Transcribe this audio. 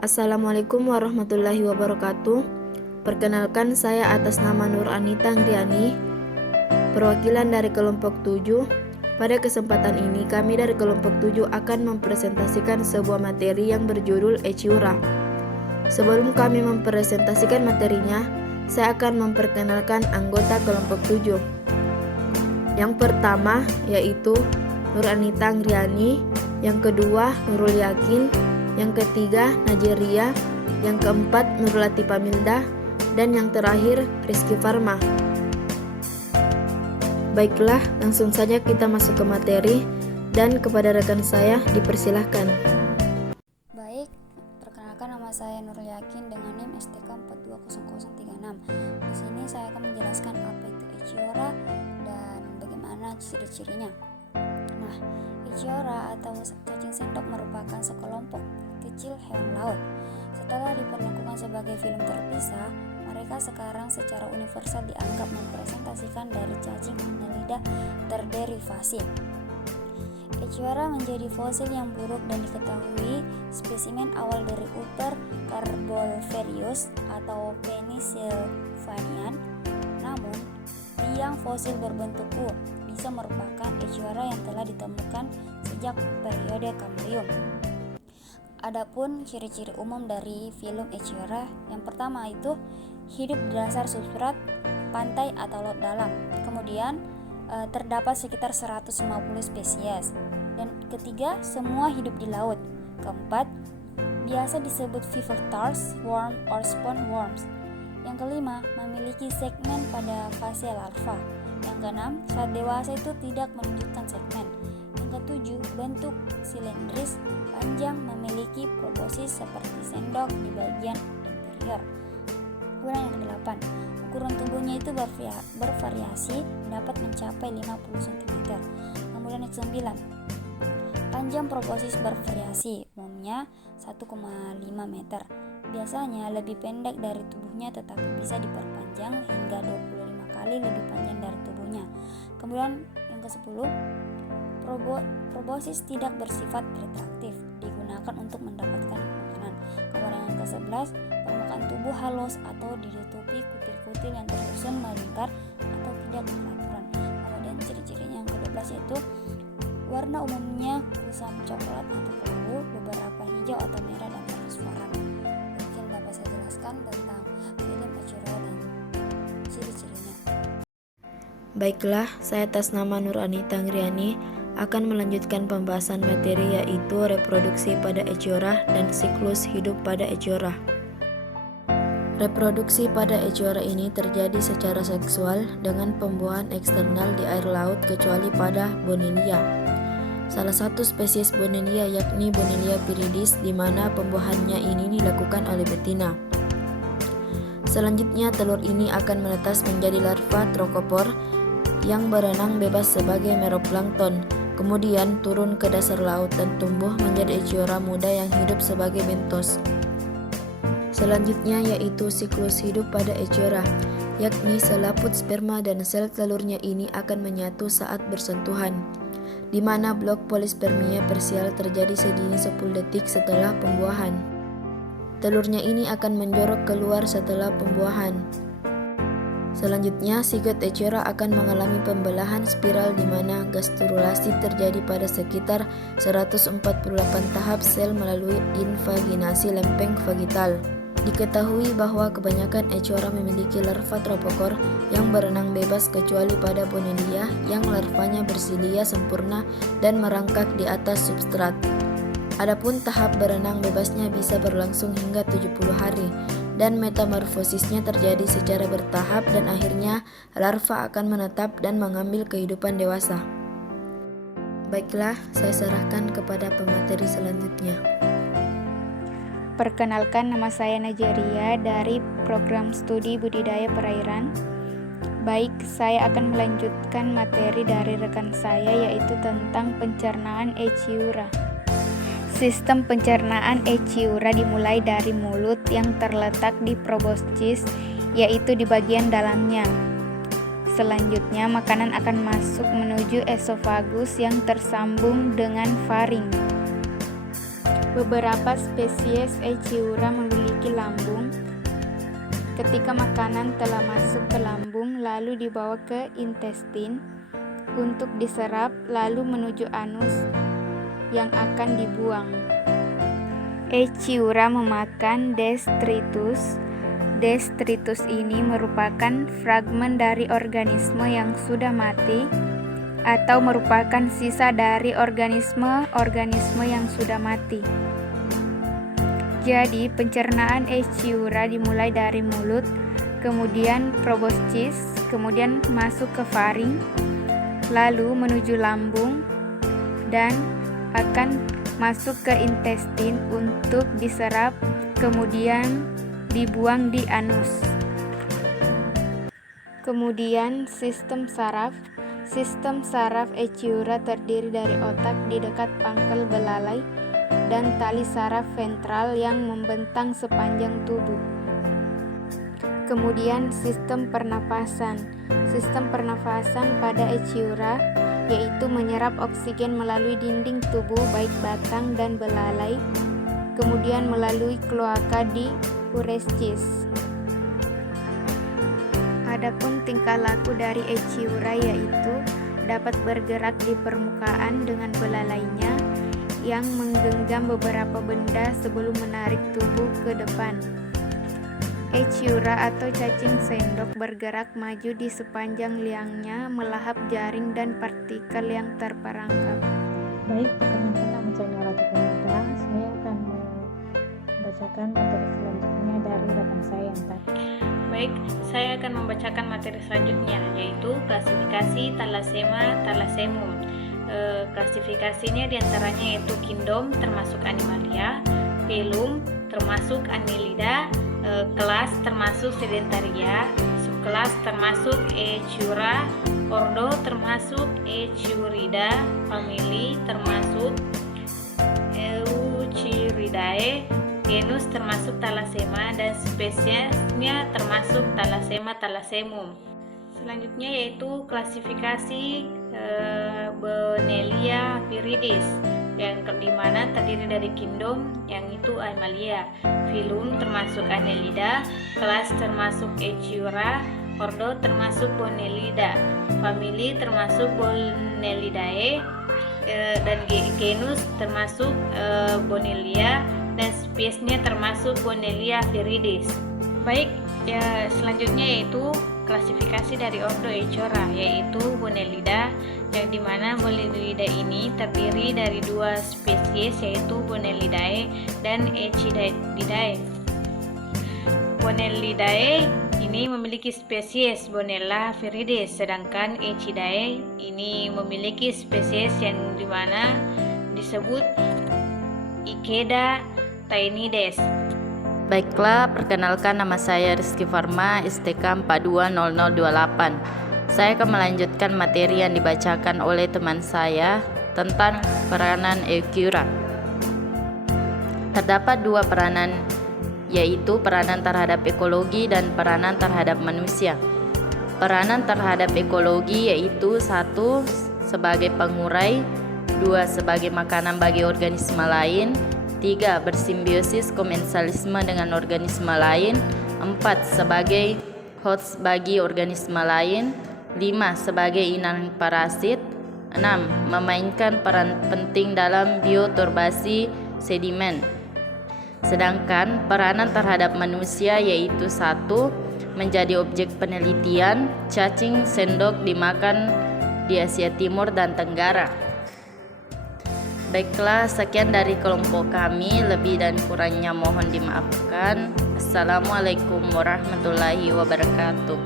Assalamualaikum warahmatullahi wabarakatuh. Perkenalkan, saya atas nama Nur Anita Angriani, perwakilan dari kelompok 7. Pada kesempatan ini, kami dari kelompok 7 akan mempresentasikan sebuah materi yang berjudul Eciura. Sebelum kami mempresentasikan materinya, saya akan memperkenalkan anggota kelompok 7. Yang pertama yaitu Nur Anita Angriani, yang kedua Nurul Yakin, yang ketiga Najeria, yang keempat Nur Latifah Milda, dan yang terakhir Rizky Farma. Baiklah, langsung saja kita masuk ke materi, dan kepada rekan saya dipersilahkan. Baik, perkenalkan, nama saya Nurul Yakin dengan NIM STK 420036. Di sini saya akan menjelaskan apa itu Eciura dan bagaimana ciri-cirinya. Nah, Eciura atau cacing sendok merupakan sekelompok kecil hewan laut. Setelah diperlakukan sebagai film terpisah, mereka sekarang secara universal dianggap mempresentasikan dari cacing annelida terderivasi. Eciura menjadi fosil yang buruk dan diketahui spesimen awal dari Upper Carbolverius atau Pennsylvanian. Namun, biang fosil berbentuk U bisa merupakan Eciura yang telah ditemukan sejak periode Kambrium. Adapun ciri-ciri umum dari filum Eciura, yang pertama itu hidup di dasar substrat pantai atau laut dalam. Kemudian terdapat sekitar 150 spesies. Dan ketiga, semua hidup di laut. Keempat, biasa disebut vivertars, worm, or spawn worms. Yang kelima, memiliki segmen pada fase larva. Yang keenam, saat dewasa itu tidak menunjukkan segmen. Yang ketujuh, bentuk silindris, panjang, memiliki proboscis seperti sendok di bagian interior. Kemudian yang kedelapan, ukuran tubuhnya itu bervariasi, dapat mencapai 50 cm. Kemudian yang kesembilan, panjang proboscis bervariasi, umumnya 1,5 meter. Biasanya lebih pendek dari tubuhnya tetapi bisa diperpanjang hingga 25 kali lebih panjang dari tubuhnya. Kemudian yang ke-10, proboscis tidak bersifat retraktif, digunakan untuk mendapatkan makanan. Kemudian yang ke-11, permukaan tubuh halus atau ditutupi kutil-kutil yang tersusun melingkar atau tidak beraturan. Kemudian ciri-cirinya yang ke-12 yaitu warna umumnya kusam coklat atau kelabu, beberapa hijau atau merah dan transparan. Mungkin dapat saya jelaskan tentang film Eciura dan ciri-cirinya. Baiklah, saya atas nama Nur Anita Angriani akan melanjutkan pembahasan materi yaitu reproduksi pada Eciura dan siklus hidup pada Eciura. Reproduksi pada Eciura ini terjadi secara seksual dengan pembuahan eksternal di air laut kecuali pada Bonilia. Salah satu spesies Bonilia yakni Bonilia viridis di mana pembuahannya ini dilakukan oleh betina. Selanjutnya telur ini akan menetas menjadi larva trokopor yang berenang bebas sebagai meroplankton, kemudian turun ke dasar laut dan tumbuh menjadi Eciura muda yang hidup sebagai bentos. Selanjutnya yaitu siklus hidup pada Eciura, yakni selaput sperma dan sel telurnya ini akan menyatu saat bersentuhan, di mana blok polispermia parsial terjadi sedini 10 detik setelah pembuahan. Telurnya ini akan menjorok keluar setelah pembuahan. Selanjutnya, sigot Eciura akan mengalami pembelahan spiral di mana gastrulasi terjadi pada sekitar 148 tahap sel melalui invaginasi lempeng vagital. Diketahui bahwa kebanyakan Eciura memiliki larva tropokor yang berenang bebas kecuali pada Bonilia yang larvanya bersilia sempurna dan merangkak di atas substrat. Adapun tahap berenang bebasnya bisa berlangsung hingga 70 hari dan metamorfosisnya terjadi secara bertahap dan akhirnya larva akan menetap dan mengambil kehidupan dewasa. Baiklah, saya serahkan kepada pemateri selanjutnya. Perkenalkan, nama saya Najeria dari program studi budidaya perairan. Baik, saya akan melanjutkan materi dari rekan saya yaitu tentang pencernaan Eciura. Sistem pencernaan Eciura dimulai dari mulut yang terletak di proboscis, yaitu di bagian dalamnya. Selanjutnya, makanan akan masuk menuju esofagus yang tersambung dengan faring. Beberapa spesies Echiura memiliki lambung. Ketika makanan telah masuk ke lambung, lalu dibawa ke intestin untuk diserap, lalu menuju anus yang akan dibuang. Echiura memakan detritus. Detritus ini merupakan fragmen dari organisme yang sudah mati atau merupakan sisa dari organisme yang sudah mati. Jadi, pencernaan Echiura dimulai dari mulut, kemudian proboscis, kemudian masuk ke faring, lalu menuju lambung, dan akan masuk ke intestin untuk diserap, kemudian dibuang di anus. Kemudian, sistem saraf. Sistem saraf Echiura terdiri dari otak di dekat pangkal belalai dan tali saraf ventral yang membentang sepanjang tubuh. Kemudian sistem pernafasan. Sistem pernafasan pada Echiura yaitu menyerap oksigen melalui dinding tubuh baik batang dan belalai, kemudian melalui kloaka di uresis. Adapun tingkah laku dari Echiura yaitu dapat bergerak di permukaan dengan belalainya yang menggenggam beberapa benda sebelum menarik tubuh ke depan. Echiura atau cacing sendok bergerak maju di sepanjang liangnya melahap jaring dan partikel yang terperangkap. Baik, perkenalkan nama saya Nurati Pemuda. Saya akan membacakan materi selanjutnya dari rekan saya yang tadi. Baik, saya akan membacakan materi selanjutnya, yaitu klasifikasi thalassemum. Klasifikasinya diantaranya yaitu kingdom termasuk Animalia, phylum termasuk Annelida, kelas termasuk Sedentaria, subkelas termasuk Echiura, ordo termasuk Echiurida, famili termasuk Euchiridae, genus termasuk Thalassema, dan spesiesnya termasuk Thalassemum. Selanjutnya yaitu klasifikasi Bonellia viridis, yang dimana terdiri dari kingdom yang itu Animalia, phylum termasuk Annelida, kelas termasuk Echiura, ordo termasuk Bonellidae, famili termasuk Bonellidae, dan genus termasuk Bonellia, dan spesiesnya termasuk Bonellia viridis. Baik, selanjutnya yaitu klasifikasi dari ordo Echiura, yaitu Bonellida, yang dimana Bonellida ini terdiri dari dua spesies, yaitu Bonellidae dan Echidae. Bonellidae ini memiliki spesies Bonella viridis, sedangkan Echidae ini memiliki spesies yang dimana disebut Ikeda taenides. Baiklah, perkenalkan nama saya Rizky Farma, STK 420028. Saya akan melanjutkan materi yang dibacakan oleh teman saya tentang peranan Echiura. Terdapat dua peranan, yaitu peranan terhadap ekologi dan peranan terhadap manusia. Peranan terhadap ekologi yaitu 1. Sebagai pengurai, 2. Sebagai makanan bagi organisme lain, 3. Bersimbiosis komensalisme dengan organisme lain, 4. Sebagai host bagi organisme lain, 5. Sebagai inang parasit, 6. Memainkan peran penting dalam bioturbasi sedimen. Sedangkan peranan terhadap manusia yaitu 1. Menjadi objek penelitian, cacing sendok dimakan di Asia Timur dan Tenggara. Baiklah, sekian dari kelompok kami, lebih dan kurangnya mohon dimaafkan. Assalamualaikum warahmatullahi wabarakatuh.